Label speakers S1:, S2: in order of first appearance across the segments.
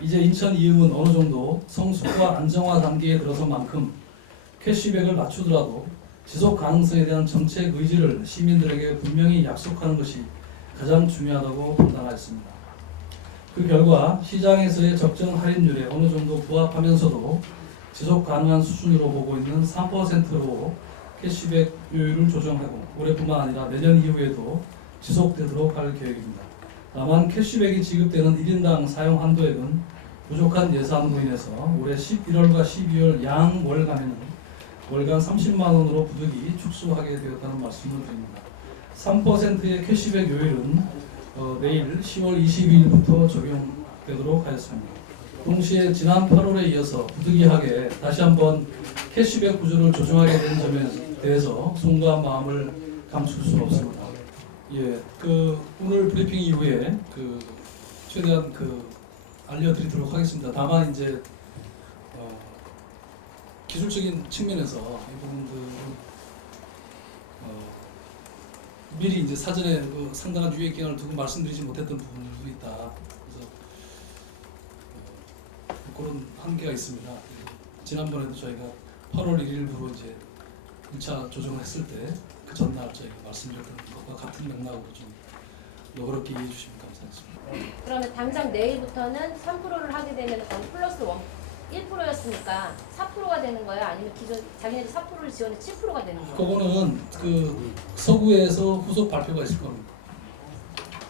S1: 이제 인천 이음은 어느 정도 성숙과 안정화 단계에 들어서만큼 캐시백을 낮추더라도 지속 가능성에 대한 정책 의지를 시민들에게 분명히 약속하는 것이 가장 중요하다고 판단하였습니다. 그 결과 시장에서의 적정 할인율에 어느 정도 부합하면서도 지속 가능한 수준으로 보고 있는 3%로 캐시백 요율을 조정하고 올해뿐만 아니라 내년 이후에도 지속되도록 할 계획입니다. 다만 캐시백이 지급되는 1인당 사용 한도액은 부족한 예산으로 인해서 올해 11월과 12월 양 월간에는 월간 30만 원으로 부득이 축소하게 되었다는 말씀을 드립니다. 3%의 캐시백 요율은 어, 내일 10월 22일부터 적용되도록 하였습니다. 동시에 지난 8월에 이어서 부득이하게 다시 한번 캐시백 구조를 조정하게 된 점에 대해서 송구한 마음을 감출 수 없습니다. 예, 그 오늘 브리핑 이후에 그 최대한 그 알려드리도록 하겠습니다. 다만 이제 어, 기술적인 측면에서 이 부분들은 어, 미리 이제 사전에 그 상당한 유예 기간을 두고 말씀드리지 못했던 부분들도 있다. 그래서 어, 그런 한계가 있습니다. 지난번에도 저희가 8월 1일부로 이제 1차 조정을 했을 때 그 전날 저희가 말씀드렸던 것과 같은 맥락으로 좀 너그럽게 이해해 주시면 감사하겠습니다.
S2: 그러면 당장 내일부터는 3%를 하게 되면 원 플러스 원 1%였으니까 4%가 되는 거예요? 아니면 기존 자기네들 4%를 지원해 7%가 되는 거예요?
S1: 그거는 그 서구에서 후속 발표가 있을 겁니다.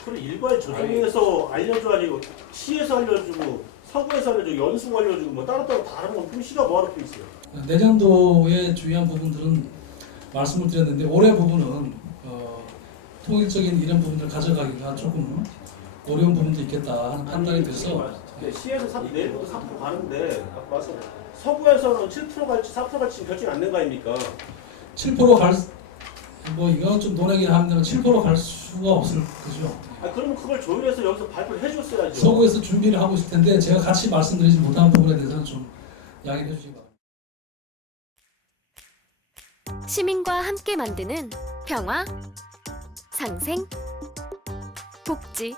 S3: 그래 일괄 조정에서 알려줘야지 시에서 알려주고 서구에서 알려주고 연수가 알려주고 뭐 따로따로 다른 건 그럼 시가 뭐하러 또 있어요?
S1: 내년도에 중요한 부분들은 말씀을 드렸는데 올해 부분은 어, 통일적인 이런 부분들을 가져가기가 조금 어려운 부분도 있겠다 하는 판단이 돼서
S3: 네, 시에서 3, 내일부터 4% 가는데 아까 말씀 서구에서는 7% 갈지 4% 갈지 결정이 안 된 거 아닙니까?
S1: 7%갈 뭐 이건 좀 논의긴 합니다만 7%갈 수가 없을 거죠.
S3: 아 그러면 그걸 조율해서 여기서 발표를 해줬어야죠
S1: 서구에서 준비를 하고 있을 텐데 제가 같이 말씀드리지 못한 부분에 대해서는 좀 양해해 주시기 바랍니다.
S4: 시민과 함께 만드는 평화, 상생, 복지.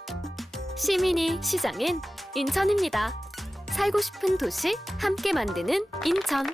S4: 시민이 시장은 인천입니다. 살고 싶은 도시 함께 만드는 인천.